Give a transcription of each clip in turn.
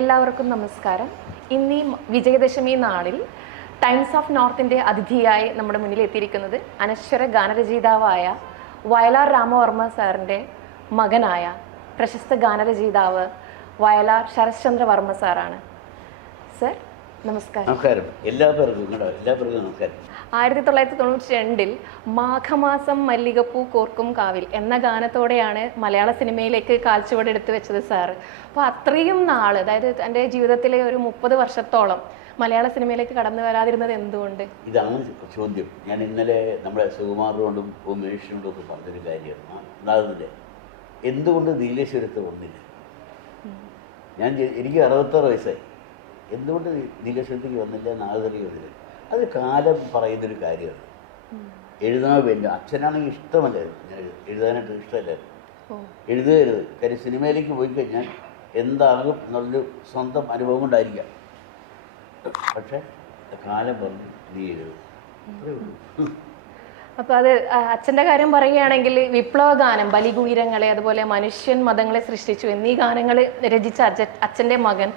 എല്ലാവർക്കും നമസ്കാരം. ഇന്ന് ഈ വിജയദശമി നാളിൽ ടൈംസ് ഓഫ് നോർത്തിൻ്റെ അതിഥിയായി നമ്മുടെ മുന്നിൽ എത്തിയിരിക്കുന്നത് അനശ്വര ഗാനരചയിതാവായ വയലാർ രാമവർമ്മ സാറിൻ്റെ മകനായ പ്രശസ്ത ഗാനരചയിതാവ് വയലാർ ശരത്ചന്ദ്ര വർമ്മ സാറാണ്. സർ നമസ്കാരം. നമസ്കാരം. എല്ലാവർക്കും നമസ്കാരം. 1992 മാഘമാസം മല്ലികപ്പൂ കോർക്കും കാവിൽ എന്ന ഗാനത്തോടെയാണ് മലയാള സിനിമയിലേക്ക് കാൽച്ചുവടെടുത്ത് വെച്ചത് സാറ്. അപ്പോൾ അത്രയും നാൾ, അതായത് എൻ്റെ ജീവിതത്തിലെ ഒരു 30 വർഷത്തോളം മലയാള സിനിമയിലേക്ക് കടന്നു വരാതിരുന്നത് എന്തുകൊണ്ട്? ഇതാണ് ചോദ്യം. ഞാൻ ഇന്നലെ നമ്മുടെ സുകുമാറിനോടും ഉമേഷിനോടും ഒക്കെ പറഞ്ഞൊരു കാര്യമാണ്. ഉണ്ടാകുന്നില്ല, എന്തുകൊണ്ട് നീലേശ്വരത്ത് വന്നില്ല? എനിക്ക് 66 വയസ്സായി. എന്തുകൊണ്ട് നീലേശ്വരത്തേക്ക് വന്നില്ല, നാഗതലേക്ക് വന്നില്ല? അത് കാലം പറയുന്നൊരു കാര്യമാണ്. എഴുതാൻ വേണ്ടി അച്ഛനാണെങ്കിൽ ഇഷ്ടമല്ല, എഴുതാനായിട്ട് ഇഷ്ടമല്ലായിരുന്നു. എഴുതരുത്, കാര്യം സിനിമയിലേക്ക് പോയി കഴിഞ്ഞാൽ എന്താകും എന്നുള്ളൊരു സ്വന്തം അനുഭവം കൊണ്ടായിരിക്കാം. പക്ഷെ കാലം പറഞ്ഞു നീ എഴുതും, അത്രേ ഉള്ളൂ. അപ്പോൾ അത് അച്ഛൻ്റെ കാര്യം പറയുകയാണെങ്കിൽ വിപ്ലവ ഗാനം ബലികുടീരങ്ങളെ, അതുപോലെ മനുഷ്യൻ മതങ്ങളെ സൃഷ്ടിച്ചു എന്നീ ഗാനങ്ങൾ രചിച്ച അച്ഛൻ്റെ മകൻ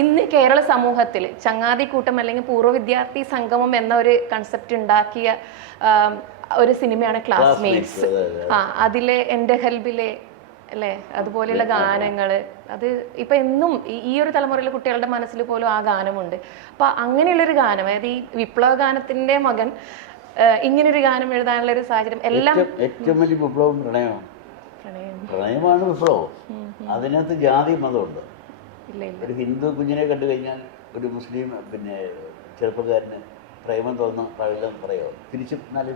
ഇന്ന് കേരള സമൂഹത്തിൽ ചങ്ങാതിക്കൂട്ടം അല്ലെങ്കിൽ പൂർവ്വ വിദ്യാർത്ഥി സംഗമം എന്ന ഒരു കൺസെപ്റ്റ് ഉണ്ടാക്കിയ ഒരു സിനിമയാണ് ക്ലാസ്മേറ്റ്സ്. അതിലെ എൻ്റെ ഹെൽബിലെ അല്ലേ, അതുപോലെയുള്ള ഗാനങ്ങൾ, അത് ഇപ്പം എന്നും ഈ ഒരു തലമുറയിലെ കുട്ടികളുടെ മനസ്സിൽ പോലും ആ ഗാനമുണ്ട്. അപ്പം അങ്ങനെയുള്ളൊരു ഗാനം, അതായത് ഈ വിപ്ലവ ഗാനത്തിൻ്റെ മകൻ ഇങ്ങനൊരു ഗാനം എഴുതാനുള്ള ഒരു സാഹചര്യം എല്ലാം. ഏറ്റവും വലിയ വിപ്ലവം പ്രണയമാണ് വിപ്ലവം. അതിനകത്ത് ജാതി മതമുണ്ട്. ഒരു ഹിന്ദു കുഞ്ഞിനെ കണ്ടു കഴിഞ്ഞാൽ ഒരു മുസ്ലിം ചെറുപ്പക്കാരന് പ്രേമം തോന്നുന്ന പഴം പറയോ, തിരിച്ചും നല്ല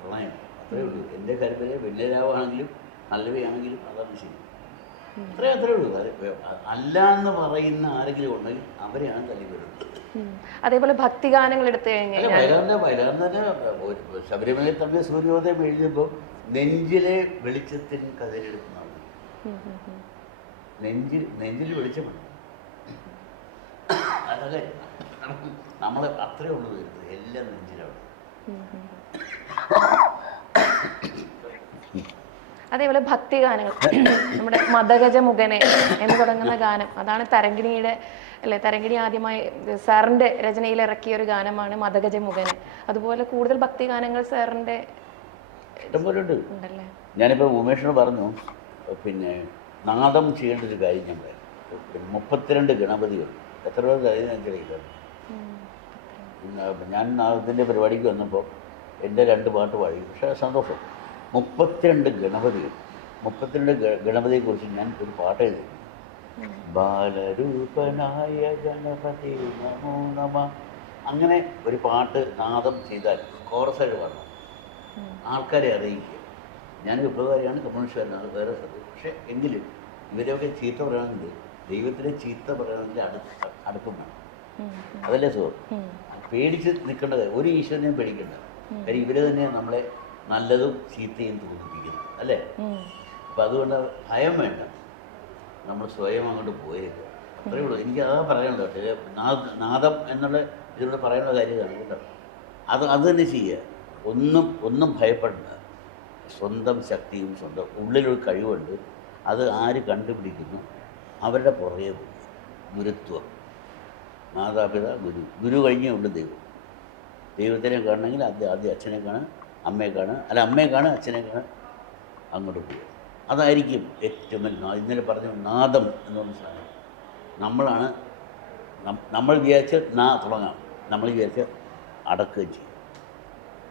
പ്രണയം, അത്രേ ഉള്ളൂ. എൻ്റെ കാര്യത്തിലെ വലിയരാവാണെങ്കിലും നല്ലവയാണെങ്കിലും അതാണ് ശരി. അത്രേ ഉള്ളൂ. അല്ല എന്ന് പറയുന്ന ആരെങ്കിലും ഉണ്ടെങ്കിൽ അവരെയാണ് തല്ലി വരുന്നത്. അതേപോലെ ഭക്തിഗാനങ്ങൾ എടുത്തു കഴിഞ്ഞാൽ വയലാറിന് ശബരിമലയിൽ തമ്മിൽ സൂര്യോദയം എഴുതിയപ്പോൾ നെഞ്ചിലെ വെളിച്ചത്തിന് കതിരെടുക്കുന്നതാണ്. നെഞ്ചിൽ വെളിച്ചമാണ്. അതൊക്കെ നമ്മൾ അത്രേ ഉള്ളൂ വരുന്നത്, എല്ലാം നെഞ്ചിലാണ്. അതേപോലെ ഭക്തിഗാനങ്ങൾ, നമ്മുടെ മദഗജമുഖനെ എന്ന് തുടങ്ങുന്ന ഗാനം, അതാണ് തരംഗിണിയുടെ അല്ലെ, തരംഗിണി ആദ്യമായി സാറിൻ്റെ രചനയിൽ ഇറക്കിയ ഒരു ഗാനമാണ് മദഗജമുഖനെ. അതുപോലെ കൂടുതൽ ഭക്തിഗാനങ്ങൾ സാറിൻ്റെ ഇഷ്ടംപോലെ ഉണ്ടല്ലേ. ഞാനിപ്പോൾ ഉമേഷിനോട് പറഞ്ഞു, നാദം ചെയ്യേണ്ട ഒരു കാര്യം ഞാൻ പറയാം. 32 ഗണപതികൾ, എത്ര രൂപ അതിനനുസരിച്ചില്ല. ഞാൻ നാദത്തിൻ്റെ പരിപാടിക്ക് വന്നപ്പോൾ എൻ്റെ 2 പാട്ട് പാടി, പക്ഷേ സന്തോഷം. 32 ഗണപതികൾ, 32 ഗണപതിയെക്കുറിച്ച് ഞാൻ ഒരു പാട്ട് എഴുതി. ബാലരൂപനായ ഗണപതി നമോ നമ, അങ്ങനെ ഒരു പാട്ട് നാദം ചെയ്താൽ കോറസായിട്ട് പാടണം, ആൾക്കാരെ അറിയിക്കുക. ഞാൻ വിപ്ലവകാരിയാണ്, കമ്മ്യൂണിസ്റ്റുകാരനാണ്, അത് വേറെ സത്യം. പക്ഷേ എങ്കിലും ഇവരെയൊക്കെ ചീത്ത പറയണമെങ്കിൽ, ദൈവത്തിനെ ചീത്ത പറയണമെങ്കിൽ അടുപ്പം വേണം. അതല്ലേ സുഖം. പേടിച്ച് നിൽക്കേണ്ട കാര്യം, ഒരു ഈശ്വരനെയും പേടിക്കേണ്ട കാര്യം ഇവരെ തന്നെ നമ്മളെ നല്ലതും ചീത്തയും തോന്നിപ്പിക്കുന്നു, അല്ലേ? അപ്പം അതുകൊണ്ട് ഭയം വേണ്ട, നമ്മൾ സ്വയം അങ്ങോട്ട് പോയേക്കുക, അത്രയേ ഉള്ളൂ. എനിക്ക് അതാ പറയാനുള്ളത് കേട്ടോ. നാദം എന്നുള്ള ഇതിലൂടെ പറയാനുള്ള കാര്യമാണ് കേട്ടോ. അത് തന്നെ ചെയ്യുക. ഒന്നും ഭയപ്പെടേണ്ട. സ്വന്തം ശക്തിയും സ്വന്തം ഉള്ളിലൊരു കഴിവുണ്ട്, അത് ആര് കണ്ടുപിടിക്കുന്നു അവരുടെ പുറകെ പോകും. ഗുരുത്വം, മാതാപിത, ഗുരു കഴിഞ്ഞേ ഉണ്ട് ദൈവം. ദൈവത്തിനെ കാണണമെങ്കിൽ ആദ്യം അച്ഛനെ കാണുക, അമ്മയെ കാണുക, അല്ല അമ്മയെ കാണുക, അച്ഛനെ കാണുക, അങ്ങോട്ട് പോകുക. അതായിരിക്കും ഏറ്റവും വലിയ. ഇന്നലെ പറഞ്ഞ നാദം എന്ന് പറഞ്ഞ സാധനം നമ്മളാണ്. നമ്മൾ വിചാരിച്ച് തുടങ്ങാം, നമ്മൾ വിചാരിച്ച് അടക്കുകയും ചെയ്യും,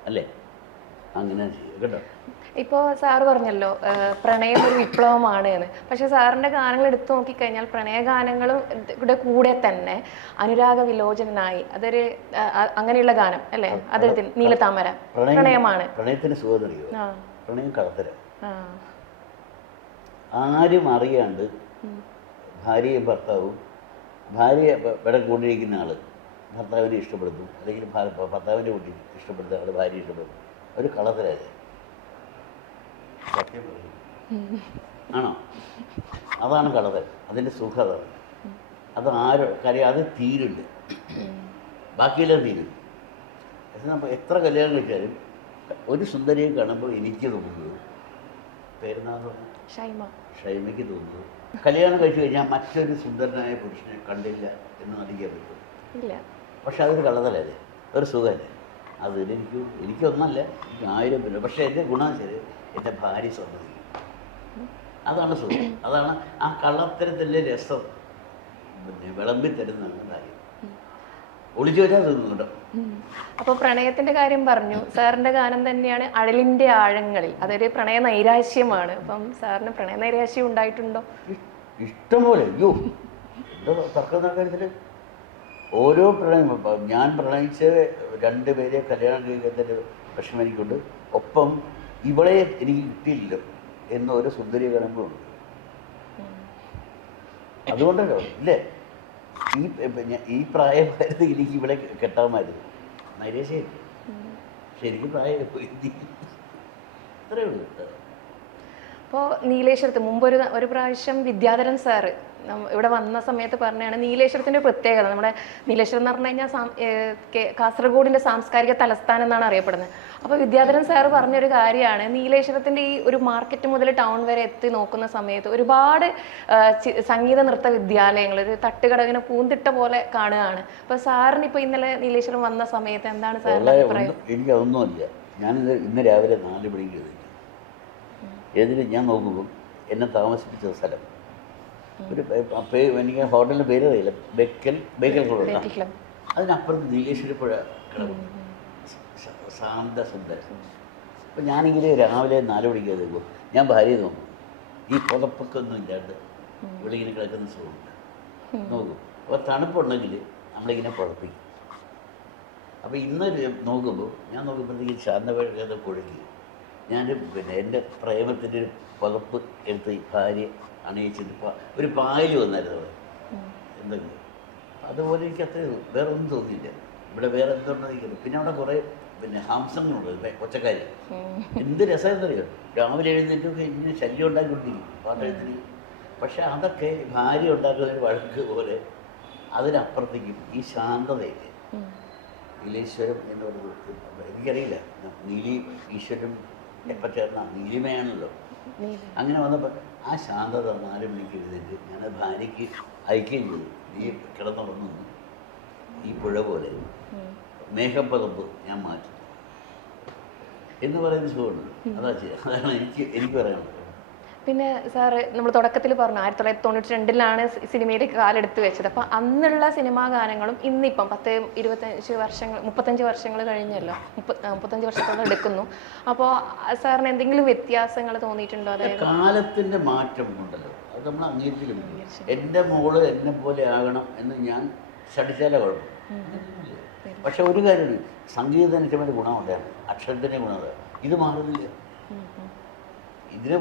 അല്ലേ? അങ്ങനെ ചെയ്യും കേട്ടോ. ഇപ്പോൾ സാറ് പറഞ്ഞല്ലോ പ്രണയം ഒരു വിപ്ലവമാണ് എന്ന്. പക്ഷെ സാറിൻ്റെ ഗാനങ്ങൾ എടുത്തു നോക്കിക്കഴിഞ്ഞാൽ പ്രണയഗാനങ്ങളും കൂടെ തന്നെ അനുരാഗ വിലോചനായി, അതൊരു അങ്ങനെയുള്ള ഗാനം അല്ലേ? അതെടുത്തിൽ നീലത്താമര പ്രണയമാണ്. പ്രണയത്തിന് സുഖതറിയോ? പ്രണയം കടത്തര. ആരും അറിയാണ്ട് ഭാര്യയും ഭർത്താവും, ഭാര്യ ഇവിടെ കൊണ്ടിരിക്കുന്ന ആൾ ഭർത്താവിനെ ഇഷ്ടപ്പെടുന്നു, അല്ലെങ്കിൽ ഭർത്താവിൻ്റെ കുട്ടി ഇഷ്ടപ്പെടുന്ന ആൾ ഭാര്യ ഇഷ്ടപ്പെടുന്നു. ഒരു കളത്തരാജ. സത്യം പറയും, ആണോ? അതാണ് കളതൽ. അതിൻ്റെ സുഖം അതാണ്. അത് കാര്യം അത് തീരുണ്ട്, ബാക്കിയെല്ലാം തീരും. നമ്മൾ എത്ര കല്യാണം കഴിച്ചാലും ഒരു സുന്ദരിയെ കാണുമ്പോൾ എനിക്ക് തോന്നുന്നത് പേരുന്നാന്ന് പറഞ്ഞു ഷൈമയ്ക്ക് തോന്നുന്നത് കല്യാണം കഴിച്ചു കഴിഞ്ഞാൽ മറ്റൊരു സുന്ദരനായ പുരുഷനെ കണ്ടില്ല എന്ന് നടിക്കാൻ പറ്റും. ഇല്ല. പക്ഷെ അതൊരു കള്ളതല്ലേ, ഒരു സുഖമല്ലേ. എനിക്കൊന്നല്ല, എനിക്ക് 1000 പേര്. പക്ഷേ എൻ്റെ ഗുണം ശരി, എൻ്റെ ഭാര്യ സമ്മതിക്കും. അതാണ് സുഖം. അതാണ് ആ കള്ളത്തരത്തിൻ്റെ രസം വിളമ്പി തരുന്നതാണ് കാര്യം. ഒളിച്ചു വെച്ചാൽ തോന്നുന്നുണ്ടോ? അപ്പോൾ പ്രണയത്തിന്റെ കാര്യം പറഞ്ഞു. സാറിന്റെ ഗാനം തന്നെയാണ് അഴലിന്റെ ആഴങ്ങളിൽ. അതൊരു പ്രണയ നൈരാശ്യമാണ്. അപ്പം സാറിന് പ്രണയ നൈരാശ്യം ഉണ്ടായിട്ടുണ്ടോ? ഇഷ്ടംപോലെ. അയ്യോ, എന്താ തർക്കം കാര്യത്തിൽ ഓരോ പ്രണയം. ഞാൻ പ്രണയിച്ച 2 പേരെ കല്യാണം കഴിക്കുന്നതിൻ്റെ വിഷമം എനിക്കുണ്ട്. ഒപ്പം ഇവളെ എനിക്ക് കിട്ടിയില്ലല്ലോ എന്നൊരു സുന്ദരി കാണുമ്പോഴുണ്ട്. അതുകൊണ്ടല്ലോ ഇല്ലേ ഈ പ്രായമായിരുന്നു എനിക്ക് ഇവിടെ കെട്ടാമായിരുന്നു. നൈരേശയില്ല, ശരിക്കും പ്രായം അത്രയേ ഉള്ളൂ. അപ്പോൾ നീലേശ്വരത്ത് മുമ്പ് ഒരു പ്രാവശ്യം വിദ്യാധരൻ സാറ് ഇവിടെ വന്ന സമയത്ത് പറഞ്ഞാണ് നീലേശ്വരത്തിൻ്റെ പ്രത്യേകത. നമ്മുടെ നീലേശ്വരം എന്ന് പറഞ്ഞു കഴിഞ്ഞാൽ കാസർഗോഡിൻ്റെ സാംസ്കാരിക തലസ്ഥാനം എന്നാണ് അറിയപ്പെടുന്നത്. അപ്പോൾ വിദ്യാധരൻ സാറ് പറഞ്ഞൊരു കാര്യമാണ്, നീലേശ്വരത്തിൻ്റെ ഈ ഒരു മാർക്കറ്റ് മുതൽ ടൗൺ വരെ എത്തി നോക്കുന്ന സമയത്ത് ഒരുപാട് സംഗീത നൃത്ത വിദ്യാലയങ്ങൾ, ഒരു തട്ടുകടകിനെ പൂന്തിട്ട പോലെ കാണുകയാണ്. അപ്പോൾ സാറിന് ഇപ്പോൾ ഇന്നലെ നീലേശ്വരം വന്ന സമയത്ത് എന്താണ് സാറിൻ്റെ അഭിപ്രായം? എനിക്കതൊന്നുമില്ല. ഞാനിത് ഇന്ന് രാവിലെ 4 മണിക്ക് ഏതിന് ഞാൻ നോക്കുമ്പോൾ എന്നെ താമസിപ്പിച്ച സ്ഥലം ഒരു എനിക്ക് ഹോട്ടലിൻ്റെ പേര് അറിയില്ല, ബേക്കൽ ക്ലബ്. അതിനപ്പുറത്ത് നീലേശ്വര പുഴ കിടക്കുന്നു, ശാന്തസുന്ദരം. അപ്പം ഞാനിങ്ങനെ രാവിലെ 4 മണിക്ക് നോക്കുമ്പോൾ ഞാൻ ഭാര്യയെ നോക്കും, ഈ പുതപ്പൊക്കൊന്നും ഇല്ലാണ്ട് ഇവിടെ ഇങ്ങനെ കിടക്കുന്ന സുഖമുണ്ട് നോക്കും. അപ്പോൾ തണുപ്പുണ്ടെങ്കിൽ നമ്മളിങ്ങനെ പുഴപ്പിക്കും. അപ്പോൾ ഇന്ന് നോക്കുമ്പോൾ ഞാൻ നോക്കുമ്പോഴത്തേക്ക് ശാന്തപുഴ പുഴയ്ക്ക് ഞാൻ എൻ്റെ പ്രേമത്തിൻ്റെ ഒരു പുതപ്പ് എടുത്ത് ഭാര്യ അണിയിച്ചിട്ട് ഒരു പായൽ വന്നായിരുന്നു അവിടെ എന്തെങ്കിലും. അതുപോലെ എനിക്ക് അത്ര വേറെ ഒന്നും തോന്നിയില്ല. ഇവിടെ വേറെ എന്തുണ്ടെന്ന്. പിന്നെ അവിടെ കുറേ ഹംസങ്ങളുണ്ട്, കൊച്ചക്കാരി. എന്ത് രസമെന്നറിയോ, രാവിലെ എഴുന്നേറ്റൊക്കെ ഇങ്ങനെ ശല്യം ഉണ്ടാക്കിക്കൊണ്ടിരിക്കും പാട്ടെഴുത്തിന്. പക്ഷെ അതൊക്കെ ഭാര്യ ഉണ്ടാക്കുന്നൊരു വഴക്ക് പോലെ അതിനപ്പുറത്തേക്കും ഈ ശാന്തതയില്ലേ. നീലേശ്വരം എന്ന് പറയുന്നത് എനിക്കറിയില്ല, നീലി ഈശ്വരം എപ്പോൾ ചേർന്ന നീലിമയാണല്ലോ. അങ്ങനെ വന്നപ്പോൾ ആ ശാന്തത 4 മണിക്ക് എഴുന്നേറ്റ് ഞാൻ ഭാര്യയ്ക്ക് അയക്കുകയും ചെയ്തു. നീ കിടന്നുറങ്ങുന്നു ഈ പുഴ പോലെ മേഘപ്പതപ്പ് ഞാൻ മാറ്റും എന്ന് പറയുന്ന സുഖമുണ്ട്. അതാണ് എനിക്ക് പറയാനുള്ളത്. പിന്നെ സാറ് നമ്മൾ തുടക്കത്തിൽ പറഞ്ഞു 1992 സിനിമയിലേക്ക് കാലെടുത്ത് വെച്ചത്. അപ്പം അന്നുള്ള സിനിമാ ഗാനങ്ങളും ഇന്നിപ്പം 10-25 വർഷങ്ങൾ 35 വർഷങ്ങൾ കഴിഞ്ഞല്ലോ, 35 വർഷത്തോളം എടുക്കുന്നു. അപ്പോൾ സാറിന് എന്തെങ്കിലും വ്യത്യാസങ്ങൾ തോന്നിയിട്ടുണ്ടോ? അതായത് കാലത്തിൻ്റെ മാറ്റം ഉണ്ടല്ലോ, അത് നമ്മൾ അംഗീകരിച്ചില്ല. എൻ്റെ മോള് എന്നെ പോലെ ആകണം എന്ന് ഞാൻ ശഠിച്ചാലേ കുഴപ്പം. പക്ഷെ ഒരു കാര്യമുണ്ട്, സംഗീതത്തിന് ഗുണമുണ്ടായിരുന്നു, അക്ഷരത്തിൻ്റെ ഗുണം. ഇത് മാറുന്നില്ല. ഇതിന്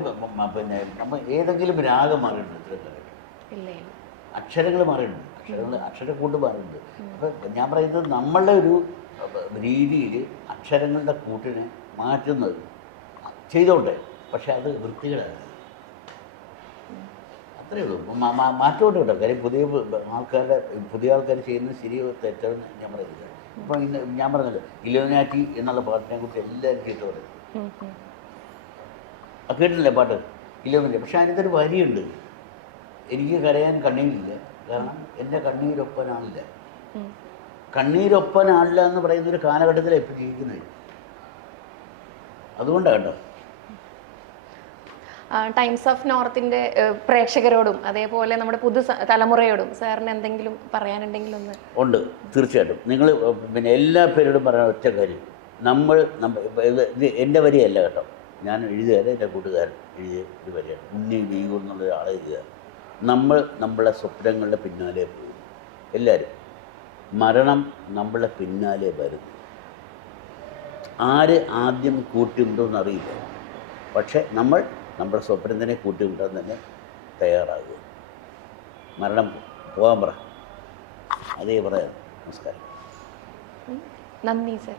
പിന്നെ നമ്മൾ ഏതെങ്കിലും രാഗം മാറിയിട്ടുണ്ട്, ഇത്തരം അക്ഷരങ്ങൾ മാറിയിട്ടുണ്ട്, അക്ഷരക്കൂട്ട് മാറിയിട്ടുണ്ട്. അപ്പം ഞാൻ പറയുന്നത് നമ്മളുടെ ഒരു രീതിയിൽ അക്ഷരങ്ങളുടെ കൂട്ടിനെ മാറ്റുന്നത് ചെയ്തോട്ടെ, പക്ഷെ അത് വൃത്തികേടാണ്. അത്രയേ ഉള്ളൂ. മാറ്റമുണ്ട് കേട്ടോ. കാര്യം പുതിയ ആൾക്കാർ ചെയ്യുന്നത് ശരിയോ തെറ്റാണെന്ന് ഞാൻ പറയുന്നില്ല. ഇപ്പം ഇന്ന് ഞാൻ പറഞ്ഞല്ലോ, ഇലുമിനാറ്റി എന്നുള്ള പാട്ടിനെ കുറിച്ച് എല്ലാവരും കേട്ട് പറയും. കേട്ടില്ലേ പാട്ട് ഇലുമിനാറ്റി? പക്ഷെ അതിനകത്തൊരു വരിയുണ്ട്, എനിക്ക് കരയാൻ കണ്ണീരില്ല, കാരണം എൻ്റെ കണ്ണീരൊപ്പനാളില്ല. കണ്ണീരൊപ്പനാളില്ല എന്ന് പറയുന്നൊരു കാലഘട്ടത്തിലാണ് ഇപ്പോൾ ജീവിക്കുന്നത്. അതുകൊണ്ടാണ് കേട്ടോ. ടൈംസ് ഓഫ് നോർത്തിൻ്റെ പ്രേക്ഷകരോടും അതേപോലെ നമ്മുടെ തലമുറയോടും സാറിന് എന്തെങ്കിലും പറയാനുണ്ടെങ്കിൽ ഒന്ന്? ഉണ്ട്, തീർച്ചയായിട്ടും. നിങ്ങൾ പിന്നെ എല്ലാ പേരോടും പറയാൻ ഒറ്റ കാര്യം, ഇത് എൻ്റെ വരിയല്ല കേട്ടോ, ഞാൻ എഴുതുകയല്ല, എൻ്റെ കൂട്ടുകാരൻ എഴുതിയ ഒരു വരിയാണ്. ഉണ്ണി വീഗു എന്നുള്ള ഒരാളെ എഴുതുക. നമ്മളെ സ്വപ്നങ്ങളുടെ പിന്നാലെ പോകും എല്ലാവരും, മരണം നമ്മളെ പിന്നാലെ വരുന്നു. ആര് ആദ്യം കൂട്ടിയുണ്ടോയെന്നറിയില്ല, പക്ഷെ നമ്മുടെ സ്വപ്നത്തിനെ കൂട്ടിമുട്ടാൻ തന്നെ തയ്യാറാകുക. മരണം പോകാൻ പറ, അതേ പറയാം. നമസ്കാരം. നന്ദി സർ.